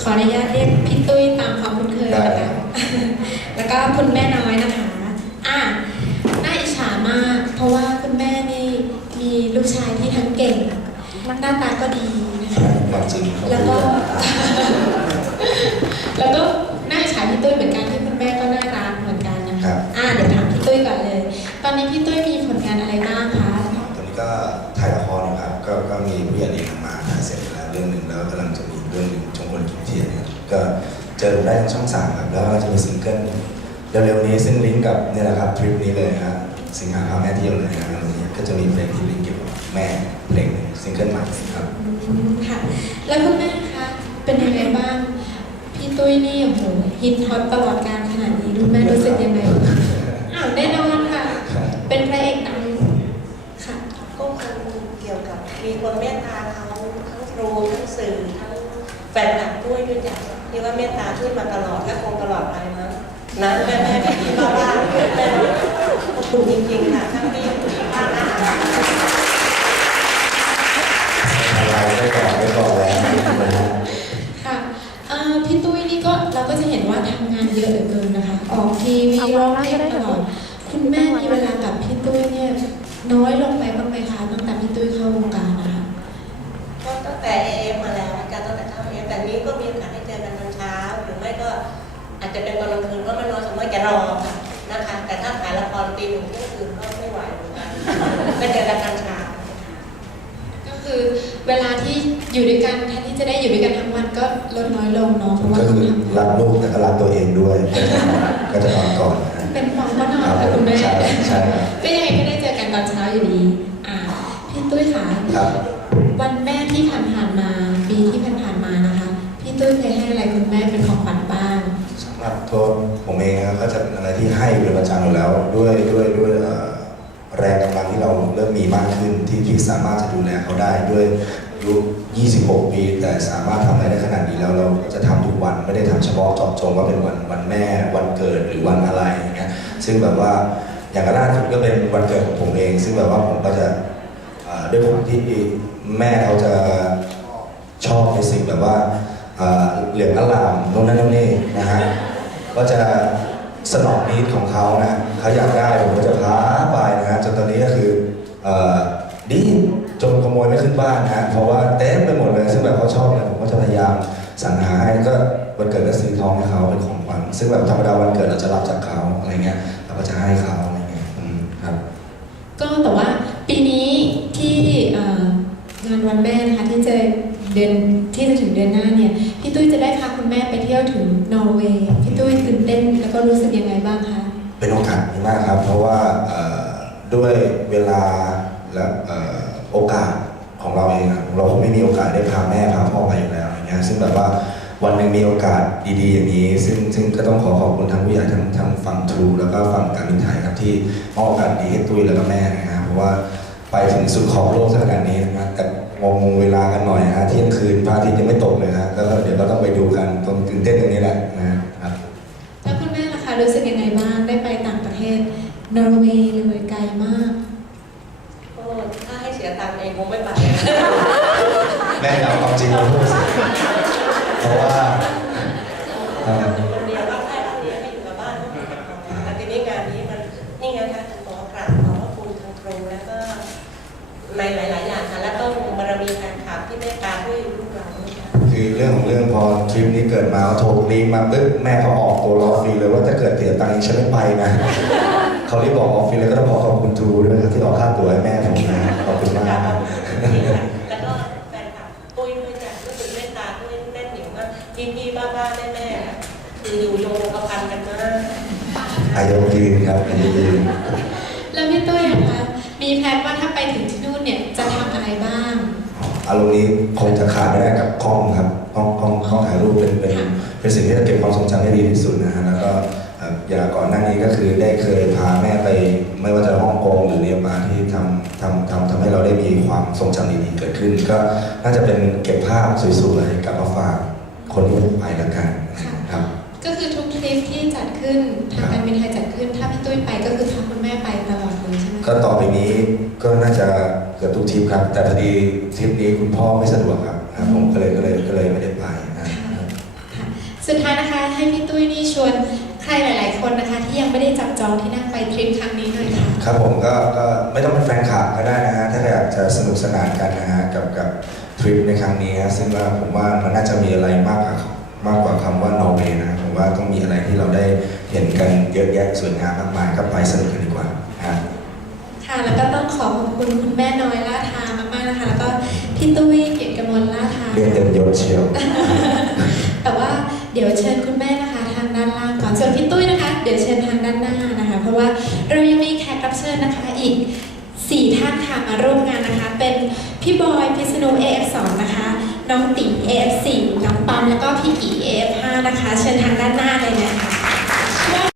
ขออนุญาตเรียกพี่ตุ้ยตามความคุ้นเคยนะคะแล้วก็คุณแม่น้อยนะคะ อะน่าอิจฉามาก เพราะว่าคุณแม่นี่มีลูกชายที่ทั้งเก่งหน้าตาก็ดีนะคะแล้วก็แล้วก็น่าอิจฉาพี่ตุ้ยเหมือนกันที่คุณแม่ก็น่ารักเหมือนกันนะคะอะเดี๋ยวถามพี่ตุ้ยก่อนเลย ตอนนี้พี่ตุ้ยมีผลงานอะไรบ้างคะตอนนี้ก็ถ่ายละครนะครับก็ก็มีผู้ใหญ่เองมาถ่ายเสร็จแล้วเรื่องหนึ่งแล้วกำลังจะมีเรื่องหนึ่ง นกินเทียนครับก็เจอได้ทางช่องสามครับแล้วก็จะมีซิงเกิลเร็วๆนี้ซึ่งลิงก์กับเนี่ยแหละครับทริปนี้เลยครับสิงหาพาแม่เที่ยวเลยนะครับวันนี้ก็จะมีเพลงที่ลิงก์เกี่ยวกับแม่เพลงหนึ่งซิงเกิลใหม่ครับอืมค่ะแล้วคุณแม่คะเป็นยังไงบ้างพี่ตุ้ยนี่โอ้โหฮิตฮอตตลอดการขนาดนี้คุณแม่รู้สึกยังไงบ้างอ้าวแน่นอนค่ะ เป็นพระเอกดังค่ะก็คงเกี่ยวกับมีคนเมตตาเขาทั้งครูทั้งสื่อทั้ง แฟนคลับด้วยด้วยจ้ะที่ว่าเมตตาช่วยมาตลอดและคงตลอดไปมั้งนะแม่แม่พี่พี่บ้าบ้าแม่ขอบคุณจริงๆค่ะทั้งพี่พี่บ้าบ้าอะไรได้ก่อนได้ก่อนแล้วนะฮะค่ะเอ่อพี่ตุ้ยนี่ก็เราก็จะเห็นว่าทำงานเยอะเหลือเกินนะคะ ออกทีวีร้องเพลงตลอดคุณแม่มีเวลากับพี่ตุ้ยเนี่ยน้อย จจะเป็นตอนกลางคืนก็ไม่น้อยสมมติจะรอค่ะนะคะ แต่ถ้าถ่ายละครตีหนึ่งเที่ยงคืนก็ไม่ไหวเหมือนกันไม่เจอกันตอนเช้าก็คือเวลาที่อยู่ด้วยกันแทนที่จะได้อยู่ด้วยกันทั้งวันก็ลดน้อยลงเนาะเพราะว่าก็ต้อคืงอทำรักลูกแต่ก็รักตัวเองด้วย ก็จะนอนก่อนนะเป็นความก็นอนครับค่ะคุณแม่ใช่ใช่ครับก็ยังไงก็ได้เจอกันตอนเช้าอยู่ดีอ่าพี่ตุ้ยคะครับ ที่ให้เระจำอยู่แล้วด้วยด้วยด้วยแรงกำลังที่เราเริ่มมีมากขึ้นที่ที่สามารถจะดูแลเขาได้ด้วยอายุ26 ปีแต่สามารถทำอะไรได้ขนาดนี้แล้วเราจะทำทุกวันไม่ได้ทำเฉพาะเจาะจงว่าเป็นวันวันแม่วันเกิดหรือวันอะไรอย่างเงี้ยซึ่งแบบว่าอย่างล่าสุดก็เป็นวันเกิดของผมเอง ซึ่งแบบว่าผมก็จะด้วยความที่แม่เขาจะชอบในสิ่งแบบว่าเหลืองอลามโน่นนั่นนี่นะฮะก็จะ สนองนิดของเขานะเขาอยากได้ผมก็จะพาไปนะฮะจนตอนนี้ก็คืออดีจนขโมยไม่ขึ้นบ้านนะฮะเพราะว่าเต็มไปหมดเลยซึ่งแบบเขาชอบเนี่ยผมก็จะพยายามสรรหาให้ก็วันเกิดก็ซื้อทองให้เขาเป็นของขวัญซึ่งแบบธรรมดาวันเกิดเราจะรับจากเขาอะไรเงี้ยเราก็จะให้เขาอะไรเงี้ยอืมครับ ก็แต่ว่าปีนี้ที่งานวันแม่นะคะที่เจ เดือนที่จะถึงเดือนหน้าเนี่ยพี่ตุ้ยจะได้พาคุณแม่ไปเที่ยวถึงนอร์เวย์พี่ตุ้ยตื่นเต้นแล้วก็รู้สึกยังไงบ้างคะเป็นโอกาสดีมากครับ เพราะว่าด้วยเวลาและออโอกาสของเราเองอะเราคงไม่มีโอกาสได้พาแม่พาพ่อไปอยู่แล้วอย่างเงี้ยซึ่งแบบว่าวันหนึ่งมีโอกาสดีๆ อย่างนี้ ซึ่งซึ่งก็ต้องขอขอบคุณทั้งผู้ใหญ่ทั้งทั้งฝั่งทรูแล้วก็ฝั่งการบินไทยครับที่มอบโอกาสดีให้ตุ้ยแล้วก็แม่นะครับเพราะว่าไปถึงสุดขอบโลกขนาดนี้นะแต่ งงเวลากันหน่อยนะฮะเที่ยงคืนพระอาทิตย์ยังไม่ตกเลยนะก็เดี๋ยวก็ต้องไปดูกันตรงตื่นเต้นตรงนี้แหละนะครับแล้วคุณแม่ล่ะคะรู้สึกยังไงบ้างได้ไปต่างประเทศนอร์เวย์เลยไกลมากก็ถ้าให้เสียตังค์เองคงไม่ไปแม่เอาความจริงมาพูดสิเพราะว่าเอ่อคนเดียวก็ให้คนเดียวให้อยู่กับบ้านแต่ทีนี้งานนี้มันนี่ไงคะขอกราบขอบพระคุณทางครูแล้วก็ในหลาย ๆ อย่างค่ะแล้วก็บาร มีแฟนคลับที่เมตตาด้วยลูกเราด้วยค่ะคือเรื่องของเรื่องพอทริปนี้เกิดมาโทรลิงก์มาปึ๊บแม่เขาออกตัวรอฟรีเลยว่าถ้าเกิดเสียตังค์ฉันไม่ไปนะ เขารีบบอกออกฟรีเลยก็ต้องขอขอบคุณทูด้วยนะครับที่ออกค่าตั๋วให้แม่ผมนะขอบคุณมากแล้วก็แฟนคลับปุ้ยด้วยจ้ะรู้สึกเมตตาด้วยแน่นเหนียวมากพี่พี่ๆบ้าๆแม่ๆคืออยู่โยงกระพันกันมากอายุยืนครับอายุยืน แล้วพี่ตุ้ยอะคะมีแผนว่าถ้าไปถึงที่นู่นเนี่ยจะทำอะไรบ้าง อารมณ์นี้คงจะขาดไม่ได้กับกล้องครับกล้องกล้องกล้องถ่ายรูปเป็นเป็นค่ะเป็นสิ่งที่จะเก็บความทรงจำได้ดีที่สุดนะฮะแล้วก็เอ่ออย่างก่อนหน้านี้ก็คือได้เคยพาแม่ไป ไม่ว่าจะฮ่องกงหรือเนปาลที่ทำทำทำทำให้เราได้มีความทรงจำดีๆเกิดขึ้น ก็น่าจะเป็นเก็บภาพสวยๆกลับมาฝากคนที่ไม่ไปแล้วกันครับก็คือทุกทริปที่จัดขึ้นทางการบินไทยจัดขึ้น ถ้าพี่ตุ้ยไปก็คือพาคุณแม่ไปตลอดเลยใช่ไหมคะก็ต่อไปนี้ก็น่าจะ เกือบทุกทริปครับ แต่พอดีทริปนี้คุณพ่อไม่สะดวกครับครับผมก็เลยก็เลยก็เลยไม่ได้ไปนะครับค่ะสุดท้ายนะคะให้พี่ตุ้ยนี่ชวนใครหลาย ๆ คนนะคะ ที่ยังไม่ได้จับจองที่นั่งไปทริปครั้งนี้หน่อยค่ะครับครับผมก็ก็ไม่ต้องเป็นแฟนคลับก็ได้นะฮะถ้าอยากจะสนุกสนานกันนะฮะกับกับทริปในครั้งนี้ฮะซึ่งว่าผมว่ามันน่าจะมีอะไรมากกว่ามากกว่าคำว่านอร์เวย์นะผมว่าต้องมีอะไรที่เราได้เห็นกันเยอะแยะสวยงามมากมายก็ไปสนุกกันดีกว่าฮะ ค่ะ แล้วก็ต้อง ขอขอบคุณคุณแม่น้อยล่าทามากๆนะคะ แล้วก็พี่ตุ้ยเกียรติกมลล่าทาเรียนเต็มยศเชียว แต่ว่าเดี๋ยวเชิญคุณแม่นะคะทางด้านล่างก่อนส่วนพี่ตุ้ยนะคะ เดี๋ยวเชิญทางด้านหน้านะคะ เพราะว่าเรายังมีแขกรับเชิญนะคะอีก4ท่านค่ะมาร่วมงานนะคะ เป็นพี่บอยพิษณุ AF2 นะคะ น้องตี AF4 น้องปั๊มแล้วก็พี่กี AF5 นะคะ เชิญทางด้านหน้าเลยนะคะ